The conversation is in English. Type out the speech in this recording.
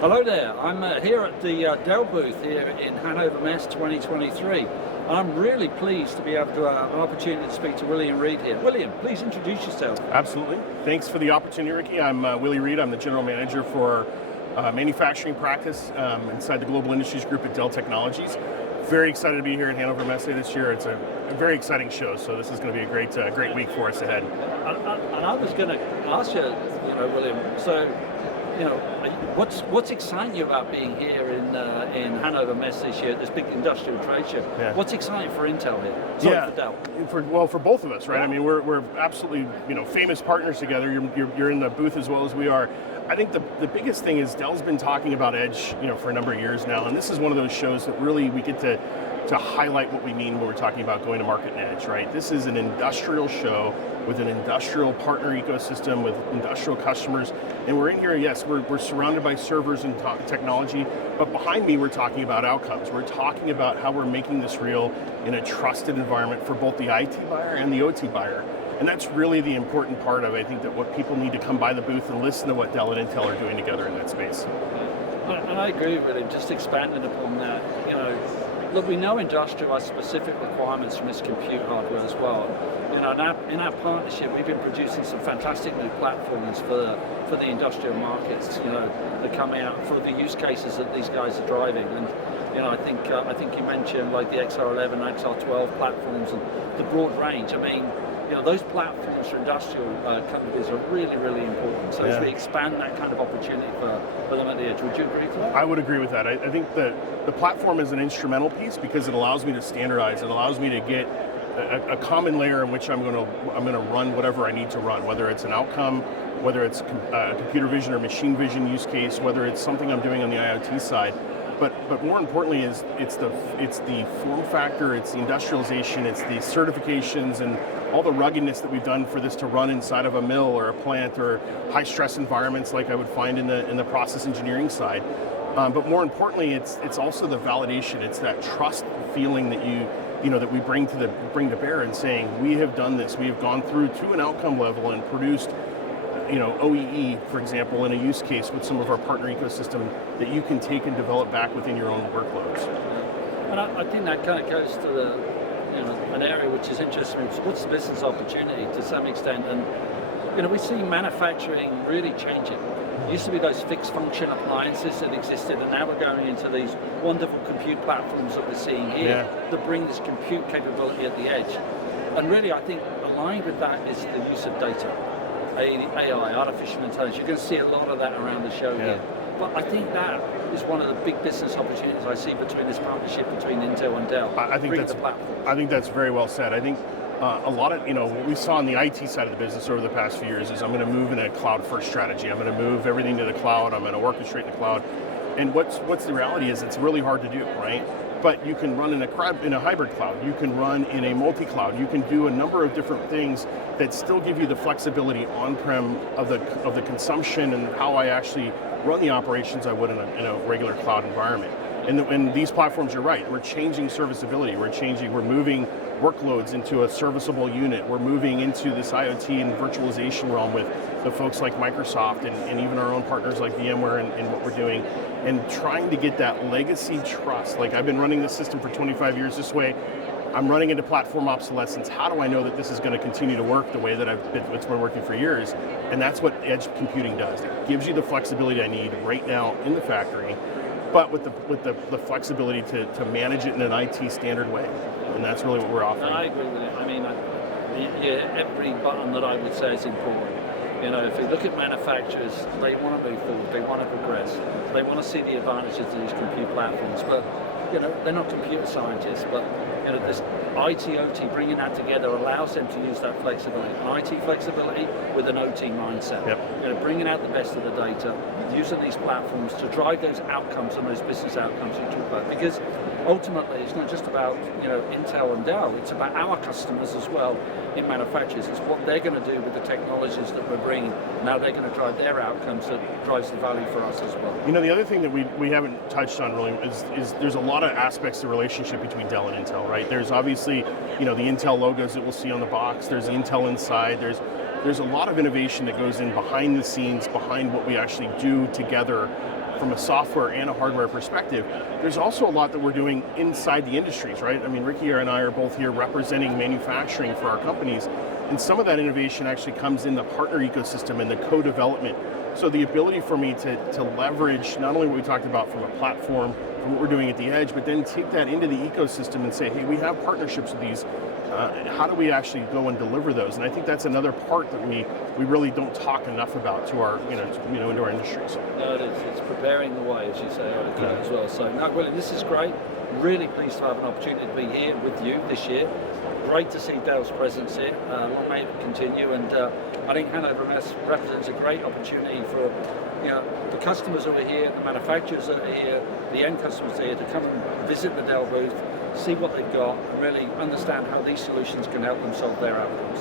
Hello there, I'm here at the Dell booth here in Hannover Messe 2023. And I'm really pleased to be able to have an opportunity to speak to William Reed here. William, please introduce yourself. Absolutely. Thanks for the opportunity, Ricky. I'm Willie Reed. I'm the General Manager for manufacturing practice inside the Global Industries Group at Dell Technologies. Very excited to be here at Hannover Messe this year. It's a very exciting show, so this is going to be a great week for us ahead. And I was going to ask you, William, so, what's exciting you about being here in Hannover Messe this year, this big industrial trade show? Yeah. What's exciting for Intel here? Sorry, for Dell. For both of us, right? I mean, we're absolutely famous partners together. You're in the booth as well as we are. I think the biggest thing is Dell's been talking about Edge, for a number of years now, and this is one of those shows that really we get to highlight what we mean when we're talking about going to market in Edge, right? This is an industrial show with an industrial partner ecosystem, with industrial customers, and we're in here, yes, we're surrounded by servers and technology, but behind me we're talking about outcomes. We're talking about how we're making this real in a trusted environment for both the IT buyer and the OT buyer. And that's really the important part of, I think, that what people need to come by the booth and listen to what Dell and Intel are doing together in that space. And I agree with him, just expanding upon that. Look, we know industrial has specific requirements from its compute hardware as well. In our partnership, we've been producing some fantastic new platforms for the industrial markets. They're coming out for the use cases that these guys are driving. And I think you mentioned like the XR11, XR12 platforms and the broad range. I mean, those platforms for industrial companies are really, really important. So as we expand that kind of opportunity for them at the edge, would you agree with that? I would agree with that. I think that the platform is an instrumental piece because it allows me to standardize. It allows me to get a common layer in which I'm going to run whatever I need to run, whether it's an outcome, whether it's a computer vision or machine vision use case, whether it's something I'm doing on the IoT side. But more importantly is it's the form factor, it's the industrialization, it's the certifications and all the ruggedness that we've done for this to run inside of a mill or a plant or high stress environments like I would find in the process engineering side. But more importantly, it's also the validation. It's that trust feeling that that we bring to bear and saying we have done this. We have gone through to an outcome level and produced OEE, for example, in a use case with some of our partner ecosystem that you can take and develop back within your own workloads. And I think that kind of goes to an area which is interesting. What's the business opportunity to some extent? And we see manufacturing really changing. It used to be those fixed function appliances that existed, and now we're going into these wonderful compute platforms that we're seeing here that bring this compute capability at the edge. And really, I think aligned with that is the use of data. AI, artificial intelligence. You're going to see a lot of that around the show here. But I think that is one of the big business opportunities I see between this partnership between Intel and Dell. I think that's very well said. I think a lot of what we saw on the IT side of the business over the past few years is I'm going to move in a cloud-first strategy. I'm going to move everything to the cloud. I'm going to orchestrate in the cloud. And what's the reality is it's really hard to do, right? But you can run in a hybrid cloud. You can run in a multi-cloud. You can do a number of different things that still give you the flexibility on-prem of the consumption and how I actually run the operations I would in a regular cloud environment. And these platforms, you're right. We're changing serviceability. We're moving workloads into a serviceable unit. We're moving into this IoT and virtualization realm with the folks like Microsoft and even our own partners like VMware and what we're doing, and trying to get that legacy trust. Like, I've been running this system for 25 years this way. I'm running into platform obsolescence. How do I know that this is going to continue to work the way that it's been working for years? And that's what edge computing does. It gives you the flexibility I need right now in the factory, but with the flexibility to manage it in an IT standard way. And that's really what we're offering. I agree with it. I mean, every button that I would say is important. If you look at manufacturers, they want to move forward, they want to progress, they want to see the advantages of these compute platforms, but they're not computer scientists, but this IT/OT, bringing that together allows them to use that flexibility, an IT flexibility with an OT mindset. Bringing out the best of the data, using these platforms to drive those outcomes and those business outcomes you talk about. Because ultimately, it's not just about Intel and Dell; it's about our customers as well in manufacturers. It's what they're going to do with the technologies that we're bringing. Now they're going to drive their outcomes that drives the value for us as well. The other thing that we haven't touched on really is there's a lot of aspects of the relationship between Dell and Intel, right? There's obviously, the Intel logos that we'll see on the box. There's the Intel inside. There's a lot of innovation that goes in behind the scenes, behind what we actually do together from a software and a hardware perspective, there's also a lot that we're doing inside the industries, right? I mean, Ricky and I are both here representing manufacturing for our companies, and some of that innovation actually comes in the partner ecosystem and the co-development. So the ability for me to leverage not only what we talked about from a platform, from what we're doing at the edge, but then take that into the ecosystem and say, hey, we have partnerships with these. How do we actually go and deliver those? And I think that's another part that we really don't talk enough about to our into our industries. No, it is. It's preparing the way, as you say, as well. So, no, William, this is great. Really pleased to have an opportunity to be here with you this year. Great to see Dell's presence here. Long may it continue. And I think Hannover Messe represents a great opportunity for the customers over here, the manufacturers that are here, the end customers here to come and visit the Dell booth, see what they've got, and really understand how these solutions can help them solve their outcomes.